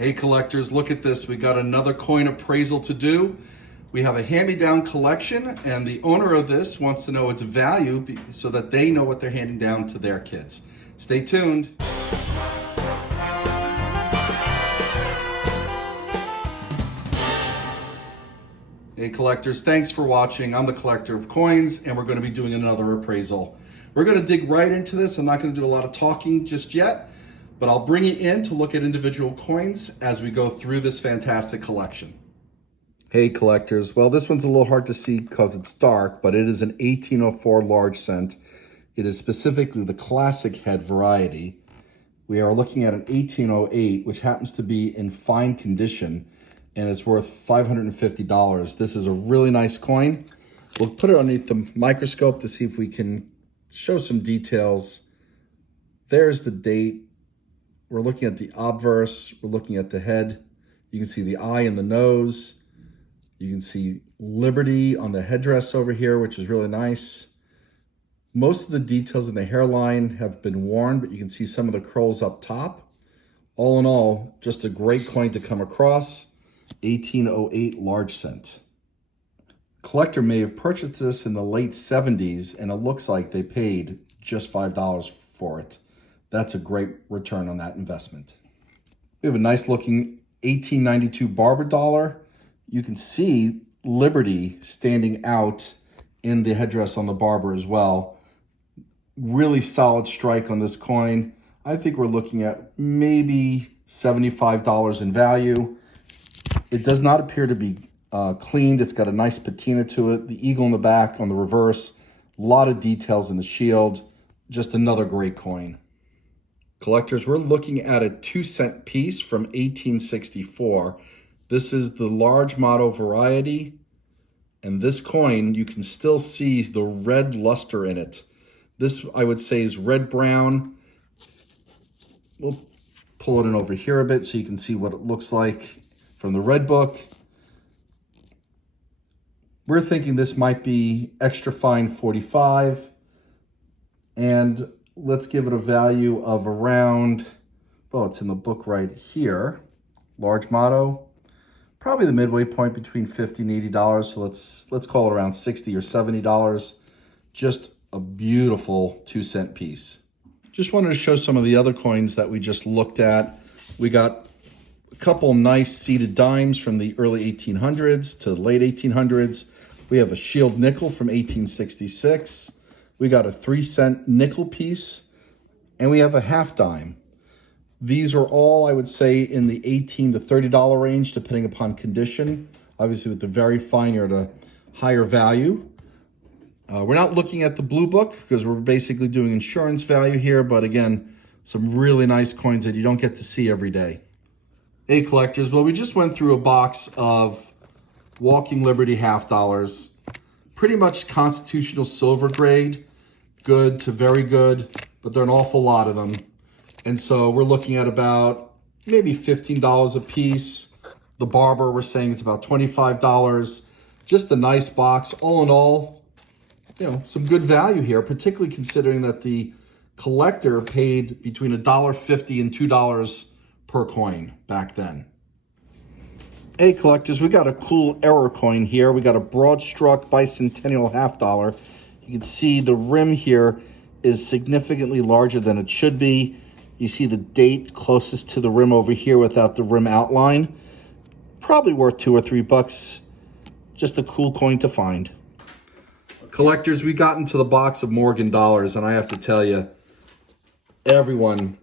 Hey collectors, look at this. We got another coin appraisal to do. We have a hand-me-down collection, and the owner of this wants to know its value so that they know what they're handing down to their kids. Stay tuned. Hey collectors, thanks for watching. I'm the collector of coins, and we're going to be doing another appraisal. We're going to dig right into this. I'm not going to do a lot of talking just yet, but I'll bring you in to look at individual coins as we go through this fantastic collection. Hey collectors, well, this one's a little hard to see because it's dark, but it is an 1804 large cent. It is specifically the classic head variety. We are looking at an 1808, which happens to be in fine condition, and it's worth $550. This is a really nice coin. We'll put it underneath the microscope to see if we can show some details. There's the date. We're looking at the obverse. We're looking at the head. You can see the eye and the nose. You can see Liberty on the headdress over here, which is really nice. Most of the details in the hairline have been worn, but you can see some of the curls up top. All in all, just a great coin to come across. 1808 large cent. Collector may have purchased this in the late 70s, and it looks like they paid just $5 for it. That's a great return on that investment. We have a nice looking 1892 Barber dollar. You can see Liberty standing out in the headdress on the Barber as well. Really solid strike on this coin. I think we're looking at maybe $75 in value. It does not appear to be cleaned. It's got a nice patina to it. The eagle in the back on the reverse. A lot of details in the shield. Just another great coin. Collectors, we're looking at a 2-cent piece from 1864. This is the large motto variety. And this coin, you can still see the red luster in it. This, I would say, is red-brown. We'll pull it in over here a bit so you can see what it looks like from the red book. We're thinking this might be extra fine 45. And let's give it a value of around, well, it's in the book right here. Large motto. Probably the midway point between $50 and $80. So let's call it around $60 or $70. Just a beautiful 2-cent piece. Just wanted to show some of the other coins that we just looked at. We got a couple nice seated dimes from the early 1800s to late 1800s. We have a shield nickel from 1866. We got a 3-cent nickel piece, and we have a half dime. These are all, I would say, in the $18 to $30 range, depending upon condition. Obviously, with the very fine, you're at a higher value. We're not looking at the blue book because we're basically doing insurance value here, but again, some really nice coins that you don't get to see every day. Hey, collectors, well, we just went through a box of Walking Liberty half dollars, pretty much constitutional silver grade, good to very good, but there are an awful lot of them. And so we're looking at about maybe $15 a piece. The Barber, we're saying it's about $25. Just a nice box. All in all, you know, some good value here, particularly considering that the collector paid between $1.50 and $2 per coin back then. Hey collectors, we got a cool error coin here. We got a broad struck bicentennial half dollar. You can see the rim here is significantly larger than it should be. You see the date closest to the rim over here without the rim outline. Probably worth $2 or $3. Just a cool coin to find. Collectors, we got into the box of Morgan dollars, and I have to tell you, everyone,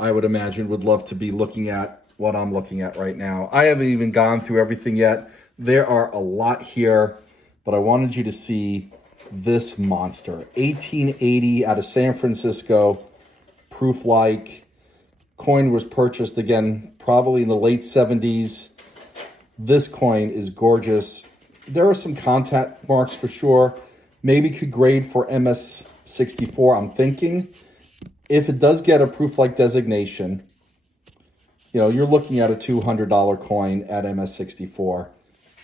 I would imagine, would love to be looking at what I'm looking at right now. I haven't even gone through everything yet. There are a lot here, but I wanted you to see this monster. 1880 out of San Francisco. Proof-like. Coin was purchased, again, probably in the late 70s. This coin is gorgeous. There are some contact marks for sure. Maybe could grade for MS64, I'm thinking. If it does get a proof-like designation, you know, you're looking at a $200 coin at MS64.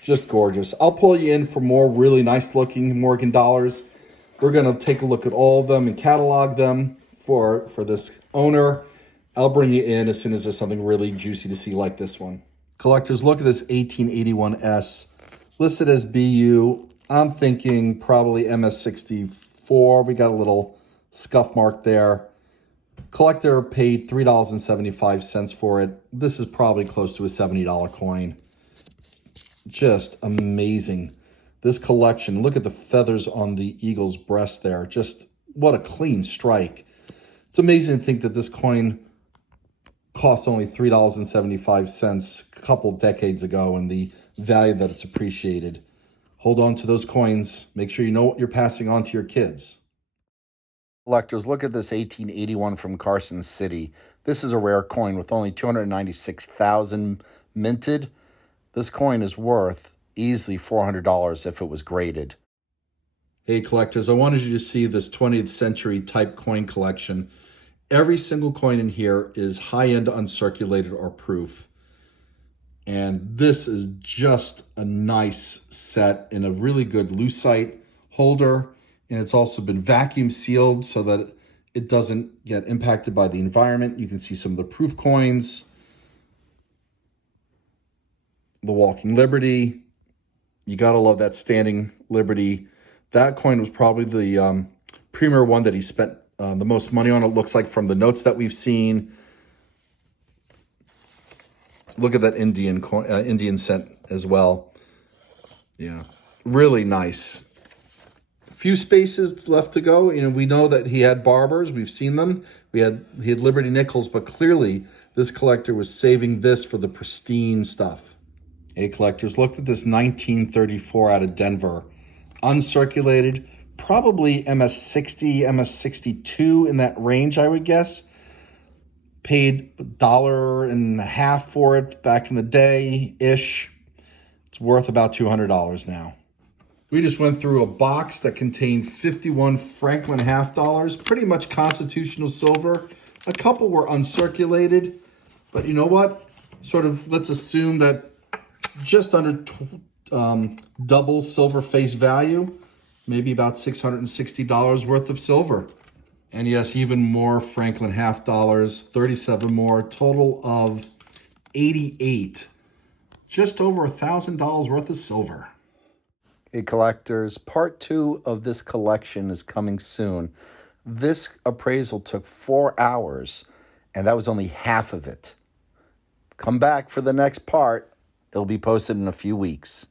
Just gorgeous. I'll pull you in for more really nice-looking Morgan dollars. We're going to take a look at all of them and catalog them for this owner. I'll bring you in as soon as there's something really juicy to see like this one. Collectors, look at this 1881S. Listed as BU. I'm thinking probably MS64. We got a little scuff mark there. Collector paid $3.75 for it. This is probably close to a $70 coin. Just amazing. This collection, look at the feathers on the eagle's breast there. Just what a clean strike. It's amazing to think that this coin cost only $3.75 a couple decades ago, and the value that it's appreciated. Hold on to those coins. Make sure you know what you're passing on to your kids. Collectors, look at this 1881 from Carson City. This is a rare coin with only 296,000 minted. This coin is worth easily $400 if it was graded. Hey collectors, I wanted you to see this 20th century type coin collection. Every single coin in here is high-end uncirculated or proof. And this is just a nice set in a really good lucite holder. And it's also been vacuum sealed so that it doesn't get impacted by the environment. You can see some of the proof coins. The Walking Liberty. You gotta love that Standing Liberty. That coin was probably the premier one that he spent the most money on, it looks like, from the notes that we've seen. Look at that Indian coin, Indian cent as well. Yeah, really nice. Few spaces left to go. You know, we know that he had Barbers. We've seen them. He had Liberty nickels, but clearly this collector was saving this for the pristine stuff. Hey collectors, look at this 1934 out of Denver. Uncirculated, probably MS60, MS62 in that range, I would guess. Paid $1.50 for it back in the day-ish. It's worth about $200 now. We just went through a box that contained 51 Franklin half dollars, pretty much constitutional silver. A couple were uncirculated, but you know what? Sort of, let's assume that just under double silver face value, maybe about $660 worth of silver. And yes, even more Franklin half dollars, 37 more, total of 88. Just over $1,000 worth of silver. Hey collectors, part 2 of this collection is coming soon. This appraisal took 4 hours, and that was only half of it. Come back for the next part. It'll be posted in a few weeks.